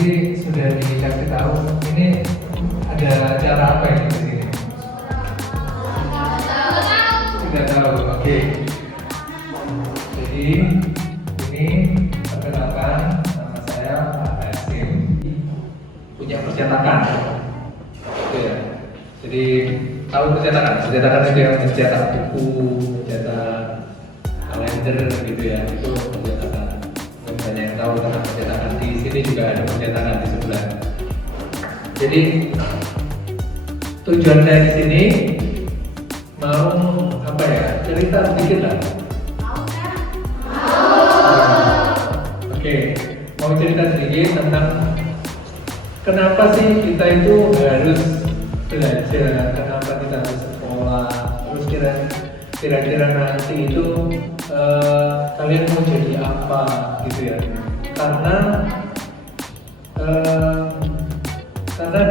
Tadi sudah dikasih tahu ini ada acara apa ini di sini? Tidak tahu. Oke. Jadi ini perkenalkan, nama saya Pak Hasim, punya percetakan. Oke ya. Jadi tahu percetakan? Percetakan itu yang mencetak buku, mencetak kalender gitu ya. Itu percetakan. Banyak yang tahu tentang percetakan. Di sini juga ada percetakan di sebelah. Jadi tujuan saya di sini mau apa ya, cerita sedikit lah. Oke, mau cerita sedikit tentang kenapa sih kita itu harus belajar, kenapa kita harus sekolah, terus kira-kira nanti itu kalian mau jadi apa gitu ya. Karena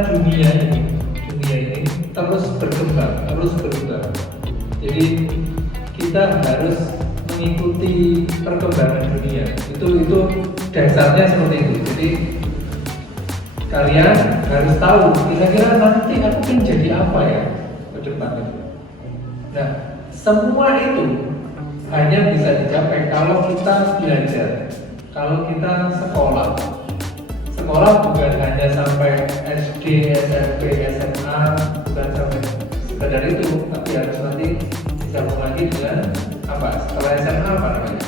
dunia ini terus berkembang, terus berubah. Jadi kita harus mengikuti perkembangan dunia. Itu dasarnya seperti itu. Jadi kalian harus tahu kira-kira nanti aku ingin jadi apa ya ke depan. Nah, semua itu hanya bisa dicapai kalau kita belajar, kalau kita sekolah. Sekolah bukan hanya sampai SD, SMP, SMA, bukan sampai sekedar itu, tapi harus nanti disambung lagi dengan apa? Setelah SMA apa namanya?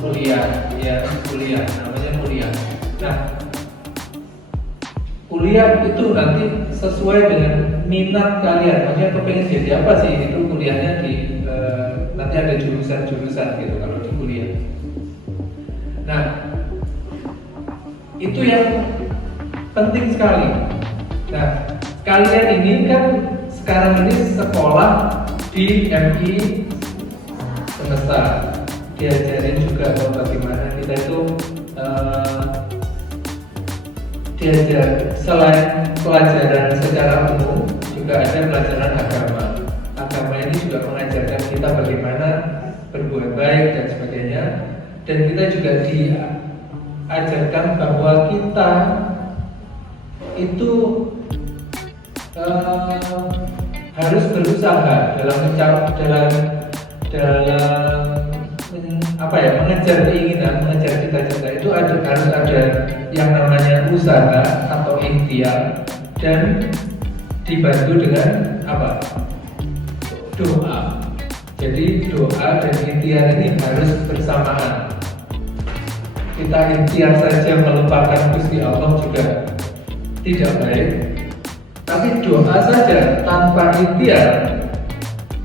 Kuliah, ya kuliah, namanya kuliah. Nah, kuliah itu nanti sesuai dengan minat kalian. Maksudnya kepengen jadi apa sih? Itu kuliahnya nanti ada jurusan-jurusan gitu kalau di kuliah. Nah, itu yang penting sekali. Nah, kalian ini kan sekarang ini sekolah di MI semesta, diajarin juga bagaimana kita itu diajar selain pelajaran secara umum juga ada pelajaran agama. Agama ini juga mengajarkan kita bagaimana berbuat baik dan sebagainya, dan kita juga diajarkan bahwa kita itu harus berusaha dalam apa ya, mengejar keinginan, mengejar cita-cita. Itu harus ada yang namanya usaha atau ikhtiar, dan dibantu dengan apa? Doa. Jadi doa dan ikhtiar ini harus bersamaan. Kita ikhtiar saja melupakan Gusti Allah juga tidak baik, tapi doa saja tanpa ikhtiar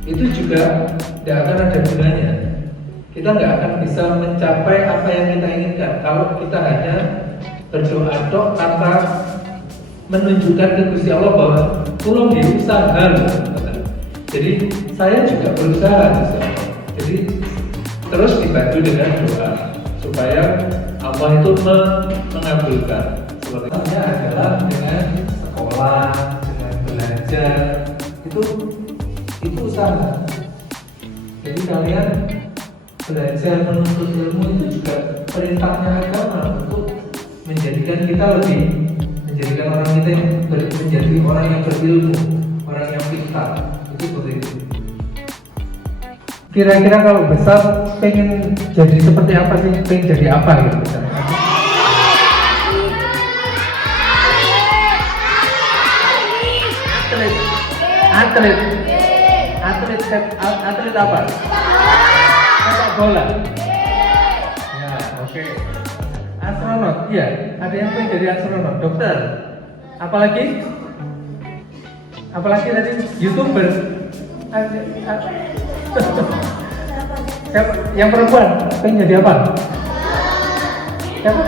itu juga tidak akan ada gunanya. Kita nggak akan bisa mencapai apa yang kita inginkan kalau kita hanya berdoa tok tanpa menunjukkan ke Gusti Allah bahwa tolong diusaha. Jadi saya juga berusaha Gusti Allah. Jadi terus dibantu dengan doa supaya Allah itu mengabulkan. Sepertinya adalah dengan sekolah, dengan belajar, itu usaha. Jadi kalian belajar menuntut ilmu itu juga perintahnya agama untuk menjadikan kita menjadikan orang kita yang menjadi orang yang berilmu, orang yang pintar. Itu seperti itu. Kira-kira kalau besar pengen jadi seperti apa sih? Pengen jadi apa gitu misalnya? Atlet apa? Sepak bola. Ya, oke. Astronot, iya. Ada yang pengen jadi astronot, dokter. Apalagi tadi YouTuber. Yang perempuan pengen jadi apa? Siapa?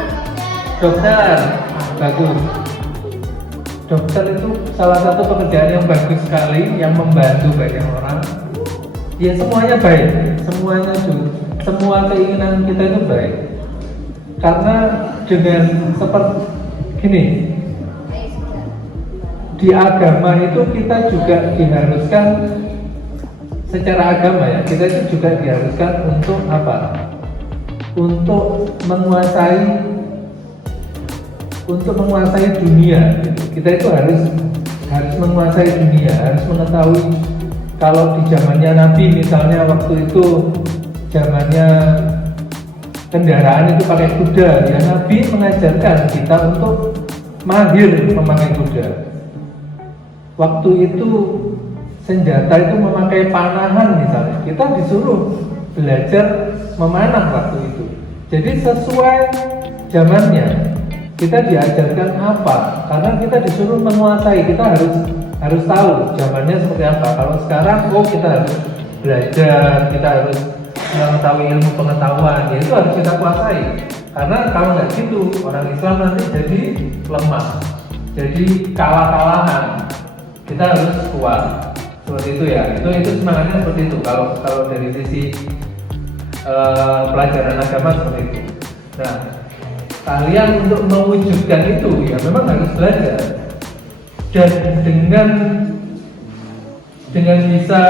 Dokter. Bagus. Dokter itu salah satu pekerjaan yang bagus sekali, yang membantu banyak orang. Ya semuanya baik, semua keinginan kita itu baik. Karena dengan seperti gini, di agama itu kita juga diharuskan secara agama ya, kita itu juga diharuskan untuk apa? Untuk menguasai untuk menguasai dunia. Kita itu harus menguasai dunia, harus mengetahui. Kalau di zamannya Nabi misalnya, waktu itu zamannya kendaraan itu pakai kuda, ya Nabi mengajarkan kita untuk mahir memakai kuda. Waktu itu senjata itu memakai panahan misalnya, kita disuruh belajar memanah waktu itu. Jadi sesuai zamannya kita diajarkan apa, karena kita disuruh menguasai, kita harus tahu zamannya seperti apa. Kalau sekarang kita harus belajar, kita harus mengetahui ilmu pengetahuan, ya itu harus kita kuasai. Karena kalau nggak gitu, orang Islam nanti jadi lemah, jadi kalah-kalahan. Kita harus kuat seperti itu ya. Itu semangatnya seperti itu. Kalau dari sisi pelajaran agama seperti itu. Nah, kalian untuk mewujudkan itu ya memang harus belajar, dan dengan bisa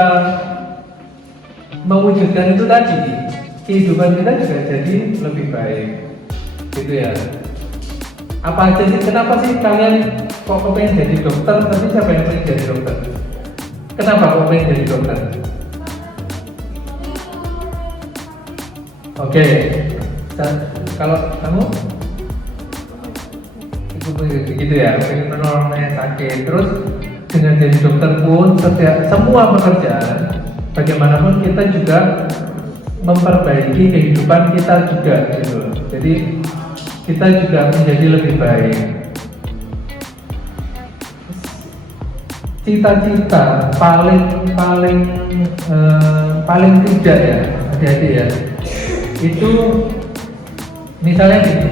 mewujudkan itu tadi, kehidupan kita juga jadi lebih baik, gitu ya. Apa aja sih? Kenapa sih kalian kok pengen jadi dokter? Tapi siapa yang pengen jadi dokter? Kenapa kok pengen jadi dokter? Oke, kalau kamu itu begitu ya, pengen menolong yang sakit. Terus dengan jadi dokter pun semua pekerjaan, bagaimanapun kita juga memperbaiki kehidupan kita juga gitu. Jadi kita juga menjadi lebih baik. Cita-cita paling tidak ya, hati-hati ya. Itu misalnya gini,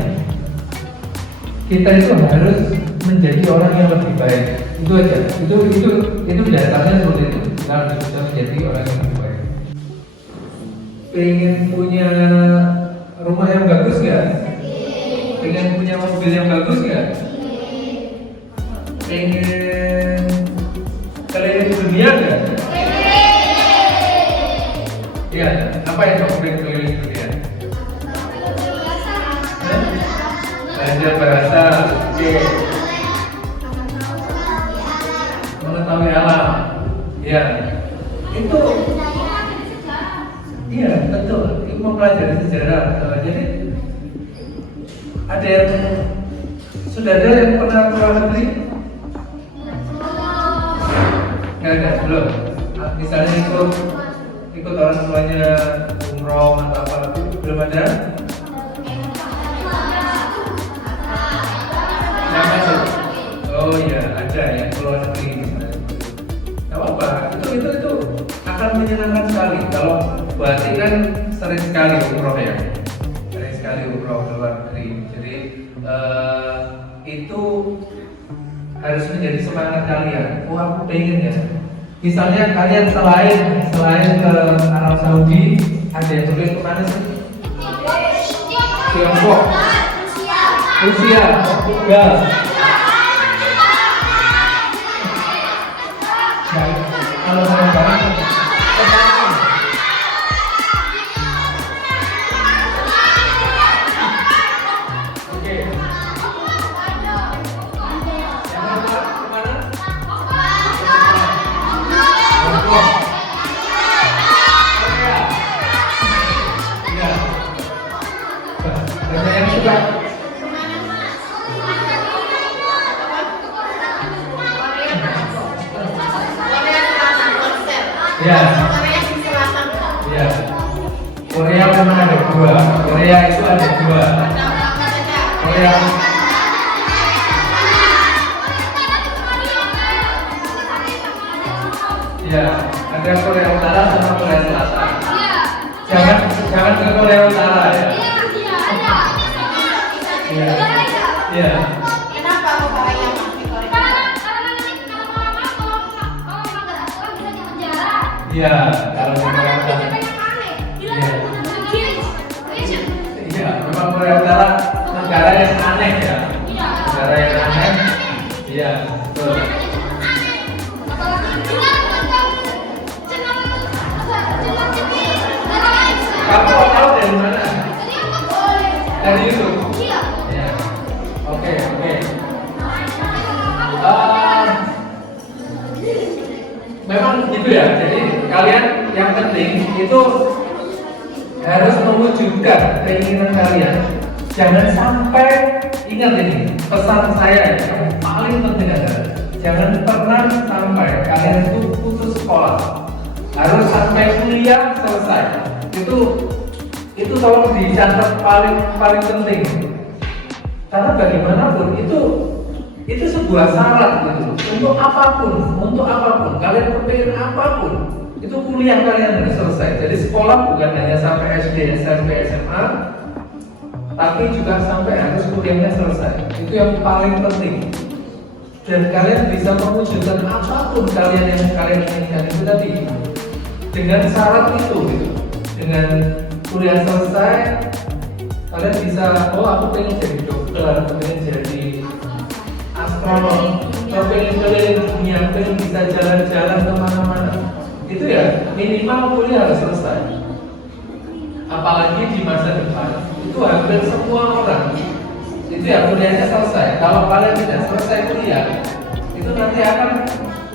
kita itu harus menjadi orang yang lebih baik. Itu aja. Itu dasarnya seperti itu. Kita harus bisa menjadi orang yang lebih baik. Pengen punya rumah yang bagus nggak? Pengen punya mobil yang bagus nggak? Pengen keliling dunia nggak? Iya. Apa yang kamu pengen keliling dunia? Belajar bahasa. Oke. Mengetahui alam. Ya. Itu. Iya, betul. Itu mempelajari sejarah. Jadi ada yang sudah ada yang pernah ke luar negeri? Nggak ada, belum. Misalnya ikut orang tuanya umroh atau apa, belum ada? Nggak masuk. Oh iya, ada yang ke luar negeri misalnya. Nggak apa-apa. Itu akan menyenangkan sekali. Kalau berarti kan sering sekali umroh ya. Sering sekali umroh ke luar negeri. Jadi itu harus menjadi semangat kalian. Aku pengen ya. Misalnya kalian selain ke Arab Saudi, ada yang boleh kemana sih? Tiongkok, Rusia, Portugal. Nah, kalau barang-barang Korea memang ada dua. Korea itu ada dua. Korea. Ya, ada Korea Utara sama Korea Selatan. Jangan ke Korea Utara ya. Iya. Kenapa kok Korea masih Korea? Iya, kalau di Korea Utara. Iya, memang Korea Utara negara yang aneh ya. Negara yang aneh. Iya, betul. Kamu tahu dari mana? Dari YouTube. Iya. Oke. gitu ya. Jadi kalian yang penting itu harus mewujudkan keinginan kalian. Jangan sampai, ingat ini pesan saya yang paling penting adalah jangan pernah sampai kalian itu putus sekolah. Harus sampai kuliah selesai. Itu tolong dicatat paling penting. Karena bagaimanapun itu sebuah syarat gitu. Untuk apapun kalian berpikir apapun, itu kuliah kalian harus selesai. Jadi sekolah bukan hanya sampai SD, SMP, SMA, tapi juga sampai harus kuliahnya selesai. Itu yang paling penting. Dan kalian bisa mewujudkan apapun kalian yang kalian inginkan itu tadi dengan syarat itu gitu. Dengan kuliah selesai, kalian bisa, oh aku pengen jadi dokter, pengen jadi astronom, pengen keliling dunia, pengen bisa jalan-jalan kemana-mana. Itu ya minimal kuliah harus selesai. Apalagi di masa depan itu hampir semua orang itu ya kuliahnya selesai. Kalau kalian tidak selesai kuliah, itu nanti akan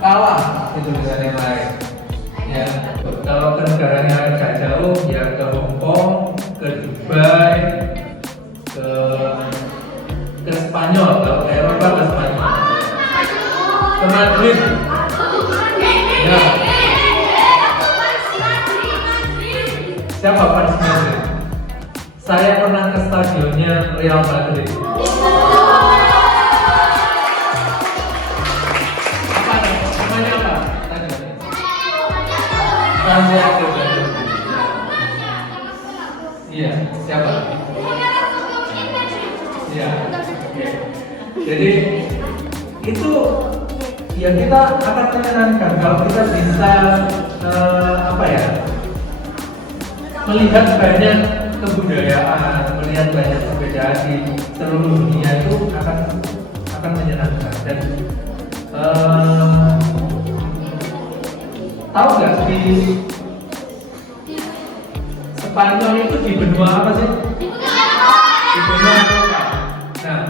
kalah itu dengan yang lain. Ya, kalau ke negaranya agak jauh, ya ke Hong Kong, ke Dubai, ke Spanyol. Kalau ke Eropa ke Spanyol, ke Madrid. Ya. Siapa fans Madrid? Saya pernah ke stadionnya Real Madrid. Apa namanya apa? Santiago Bernabeu. Iya, siapa? Iya. Oke. Jadi itu ya kita akan menyenangkan kalau kita bisa melihat banyak kebudayaan, melihat banyak perbedaan di seluruh dunia itu akan menyenangkan. Dan tahu nggak di Spanyol itu di benua apa sih? Di benua Eropa. Nah,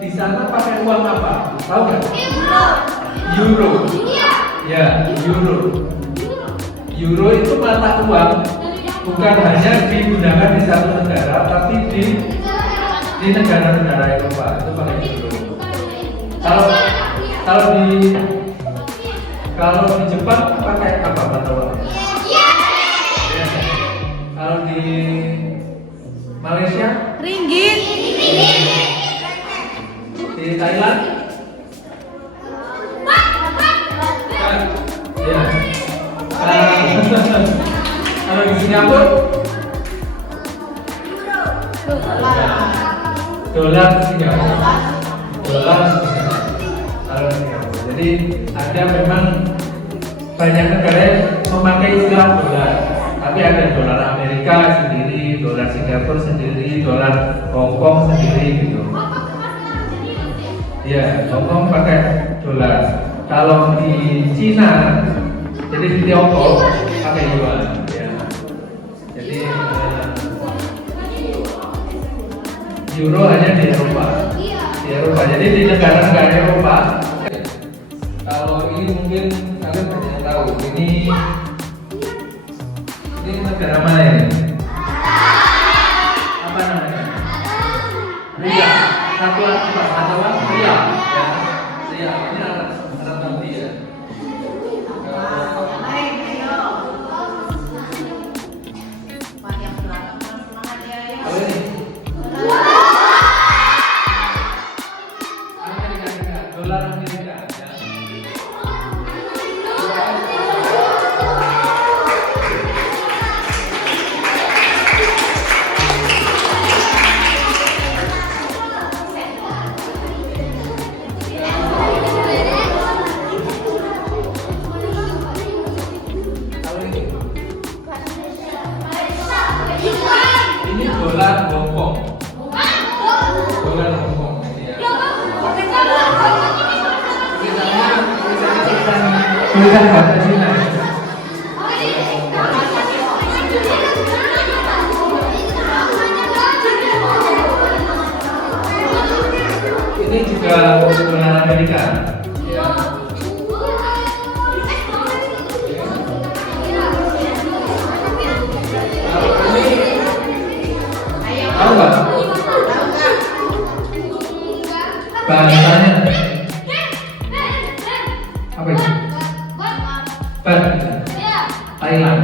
di sana pakai uang apa? Tahu nggak? Euro. Ya, euro. Euro itu mata uang, bukan hanya digunakan di satu negara, tapi di negara-negara Eropa itu pakai euro. Kalau di Jepang pakai apa mata uangnya? Kalau di Malaysia? Ringgit. Di Thailand? Ya. Kalau di Singapura? Dolar Singapura. Kalau di Singapura. Jadi ada memang banyak negara yang memakai istilah dolar. Tapi ada dolar Amerika sendiri, dolar Singapura sendiri, dolar Hong Kong sendiri gitu. Ya, Hong Kong pakai dolar. Kalau di Cina, jadi di Tiongkok pakai yuan. Ya. Jadi euro hanya di Eropa. Di Eropa. Jadi di negara-negara Eropa. Kalau ini mungkin kalian banyak yang tahu. Ini negara mana ini? Apa namanya? Ria. Satuan Ria. Ya. Ria. Ini Arab Saudi ya. Apa ini? Amerika. Dolar Amerika. Ya. Ini dolar Hong Kong. Dolar Hong Kong. Ya. Tulisan bahasa Cina. Ini juga dolar Amerika. Ya. bahasanya apa itu? Bat, Thailand.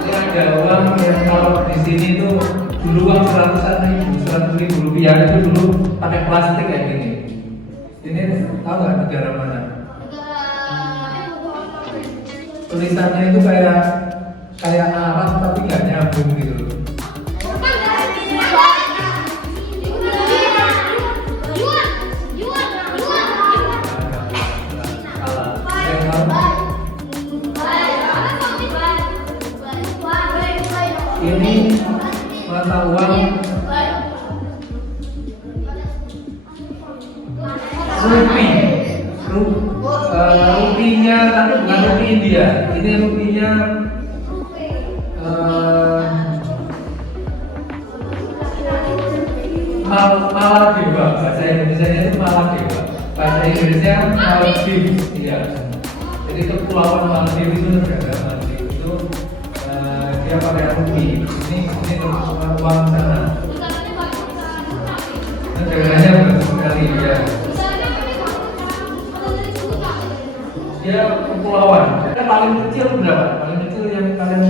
Ini ada uang yang kalau di sini tuh dulu uang 100.000 rupiah itu dulu pakai plastik kayak gini. Ini tahu nggak negara mana? Tulisannya itu kayak Arab tapi nggak nyambung gitu loh. Ini mata uang rupiahnya tapi bukan rupiah India. Ini rupiahnya Maladewa. Bahasa Indonesia itu Maladewa. Bahasa Inggrisnya Maldives. Iya. Jadi kepulauan Maldives itu negara Maldives itu dia pakai rupiah. Ini uang sana. Negaranya bagus sekali ya. Dia kepulauan. Dia paling kecil berapa? Paling kecil yang kalian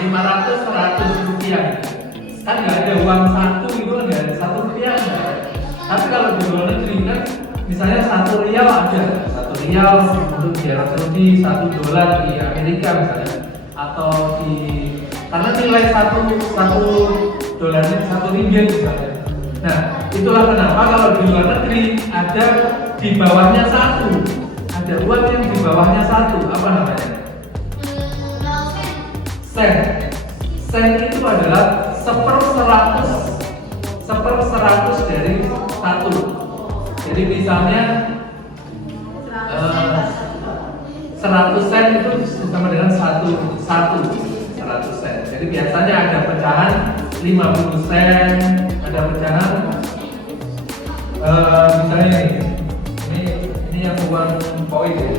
500 rupiah. Kan nggak ada uang satu gitu kan, nggak ada 1 rupiah. Tapi kalau di luar negeri kan, misalnya 1 rial ada, 1 rial untuk di Arab Saudi, 1 dolar di Amerika misalnya, atau di karena nilai satu dolarnya 1 ringgit misalnya. Nah, itulah kenapa kalau di luar negeri ada di bawahnya 1, ada uang yang di bawahnya 1, apa namanya? Sen. Sen itu adalah 1/100 dari 1. Jadi misalnya 100 sen itu sama dengan 1 sen. Jadi biasanya ada pecahan 50 sen, ada pecahan misalnya ini yang uang koin ya.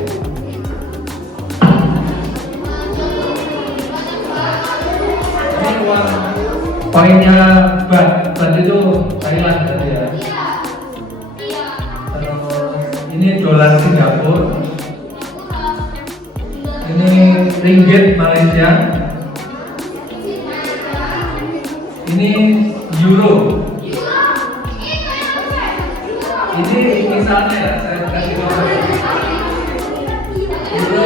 Ini uang koinnya bat itu Thailand tadi ya. Ini dolar Singapura, ini ringgit Malaysia, ini euro. Ini misalnya ya, saya kasih tahu euro.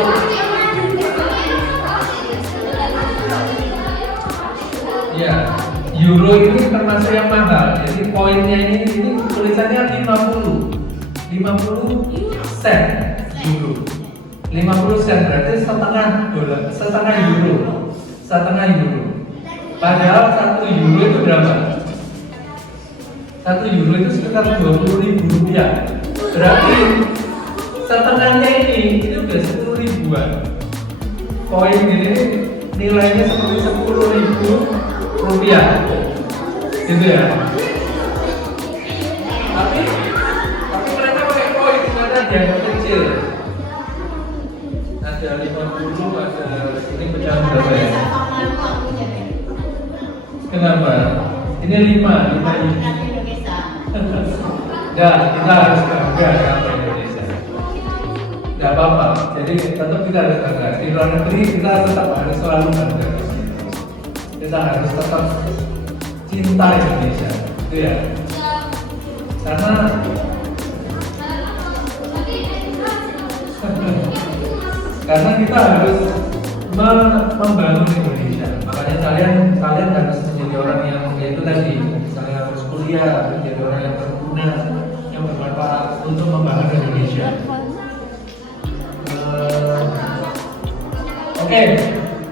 Ya, euro ini termasuk yang mahal. Jadi poinnya ini tulisannya 50 sen euro. 50 sen berarti setengah dolar, setengah euro. Padahal 1 euro itu berapa? 1 euro itu sekitar 20.000 rupiah. Berarti setengahnya ini itu udah 10 ribuan. Koin ini nilainya seperti 10.000 rupiah, gitu ya. Tapi mereka pakai koin karena dianggap kecil. Ada 50, ada ini pecahan berapa ya? Kenapa? Ini 5 ini. Ya, kita harus bangga sama Indonesia. Gak apa-apa. Jadi tetap kita harus bangga. Di luar negeri kita tetap harus selalu bangga. Kita harus tetap cinta Indonesia, gitu ya. Karena kita harus membangun Indonesia. Makanya kalian harus menjadi orang yang yaitu tadi, misalnya harus kuliah, menjadi orang yang berguna, yang bermanfaat untuk membangun Indonesia. Oke,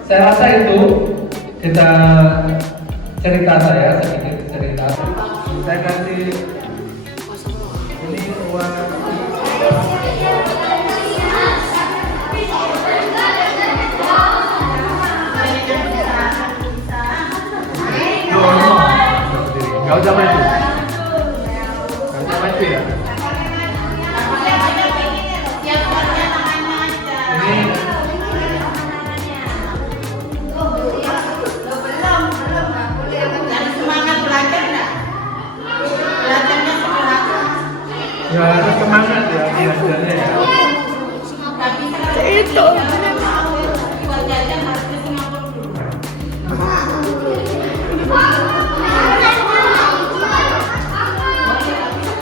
saya rasa itu kita cerita sedikit cerita. Saya kasih ini uang. usah maju. Gak usah maju ya. Ini ya harus semangat ya belajarnya ya. Itu.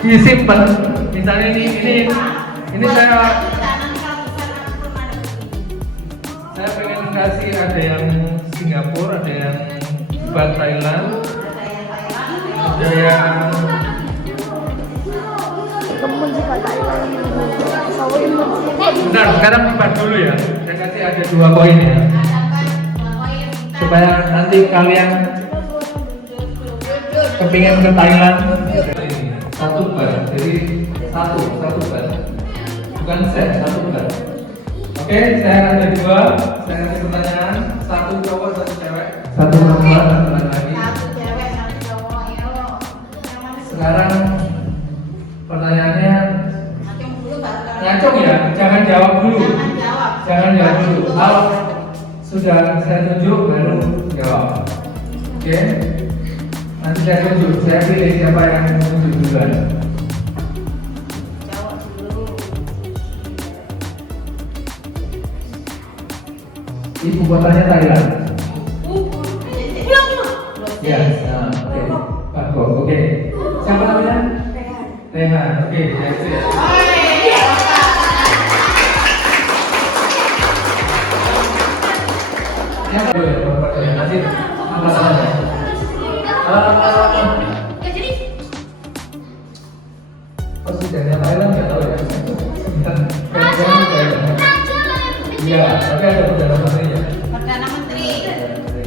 Disimpan. Misalnya ini saya pengen kasih, ada yang Singapura, ada yang Bali Thailand, ada yang temen sih kak Thailand. Kawin bentar, sekarang simpan dulu ya. Saya kasih ada 2 koin ya, supaya nanti kalian kepingin ke Thailand. Satu bar, jadi satu bar, bukan set, satu bar. Oke, saya ada 2, saya kasih pertanyaan, 1 cowok, 1 cewek, 1 perempuan, 1 laki. Sekarang pertanyaannya ngacung ya, jangan jawab dulu. Jangan jawab dulu. Kalau sudah saya tunjuk baru jawab. Oke? Nanti saya tunjuk, saya pilih siapa yang tunjuk duluan. Ibu kotanya Thailand. Ya, oke. Pak Go, oke. Siapa namanya? Rehan. Oke, that's it. Yang kedua ya, nanti apa namanya? Presidennya Thailand nggak tahu ya. Presidennya Thailand. Iya, tapi ada perdana menterinya. Perdana Menteri.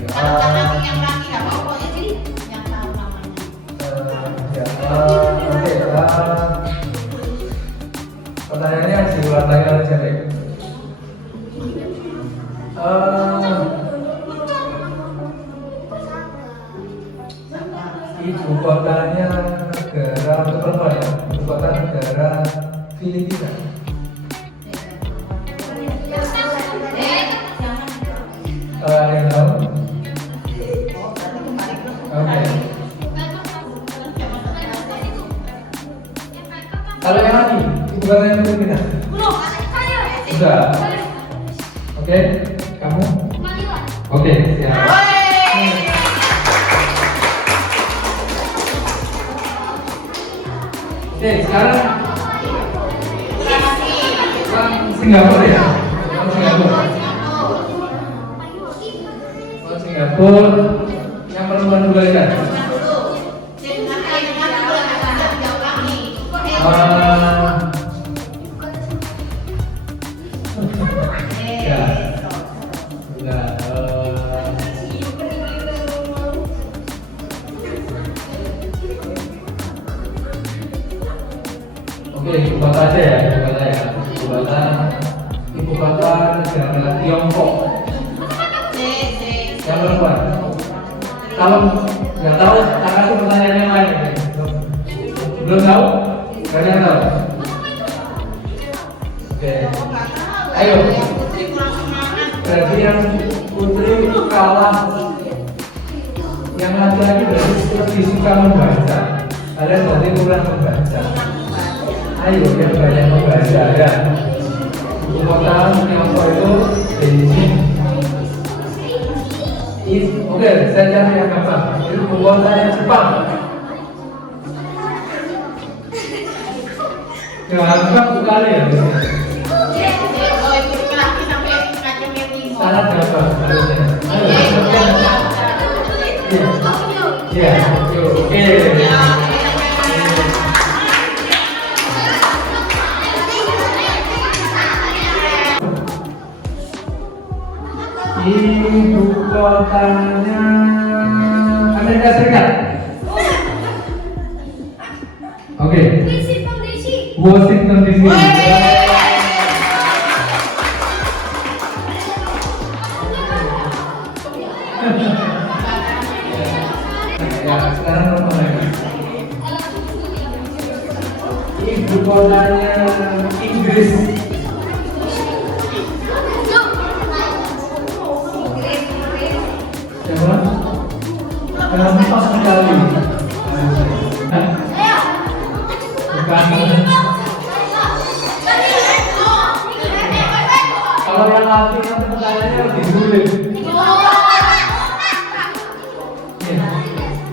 Kalau laki yang laki nggak mau pokoknya sih yang tahu namanya. Pertanyaannya di luar Thailand aja deh. Ibu kotanya negara perempuan ya. Ibu kota negara Filipina. Ada yang tahu? Oke. Kalau yang lagi, ibu kotanya Filipina. Sudah. Oke, kamu? Oke, siap. Oke, sekarang Singapura ya. Singapura. Yang perempuan dulu aja. Oke, ibu kota aja ya, ibu kota ya. Ibu kota negara Tiongkok. Yang perempuan. Kalau nggak tahu, karena itu pertanyaan yang lain. Belum tahu? Kalian tahu? Oke. Ayo. Berarti yang putri kalah. Yang laki-laki berarti lebih suka membaca. Kalian berarti kurang membaca. Ayo yang banyak membaca ya. Ibu kota Tiongkok itu Beijing. Oke, saya cari yang gampang. Ibu kota yang Jepang. Gampang sekali ya. Sangat gampang harusnya. Ya, oke. Ibu kotanya Amerika Serikat. Oke. Washington DC. Ya, sekarang nomor lagi. ibu kotanya Inggris. Siapa? Gampang sekali. Hah? Bukan. Kalau yang laki nanti pertanyaannya lebih sulit.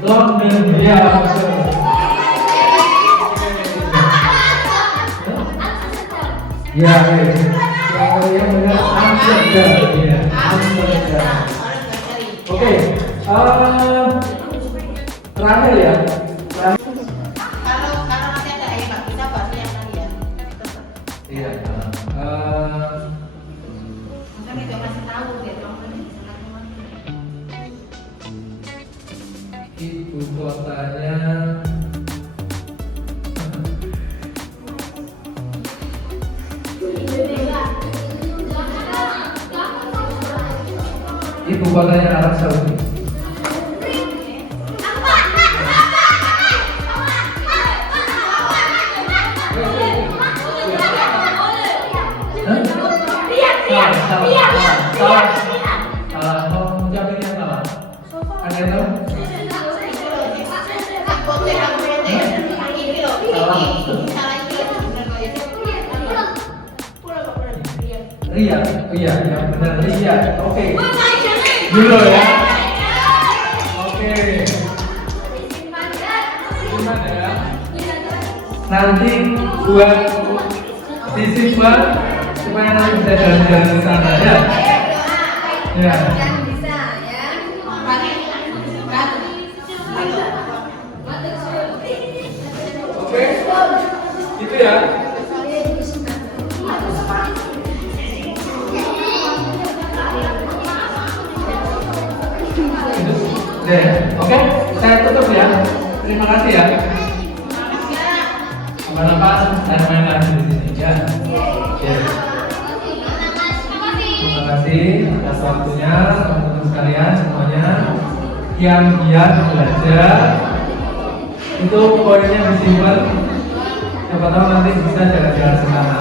London, ya betul. Ya, yang benar Amsterdam, ya Amsterdam. Oke, terakhir ya. Kalau nanti ada ayah Mbak, kita bahas yang tadi ya. Iya. Mungkin itu masih tahu ya dong. Ibu kotanya Arab Saudi. Salah. Mau jawab ini yang salah. Ada yang tahu? Riyadh, iya, yang benar Riyadh. Oke. Dulu ya. Oke. Gimana ya? Nanti buat disimpan supaya nanti bisa jalan-jalan ke sana ya. Ya. Oke. Itu ya. Oke, saya tutup ya. Terima kasih ya. Sampai lepas dan main lagi di sini ya. Terima kasih atas waktunya teman-teman sekalian semuanya yang giat belajar. Itu poinnya disimpan. Siapa tahu nanti bisa jalan-jalan ke sana.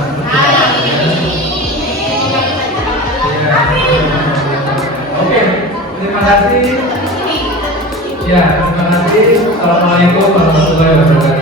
Oke, terima kasih. Ya, terima kasih. Assalamualaikum warahmatullahi wabarakatuh.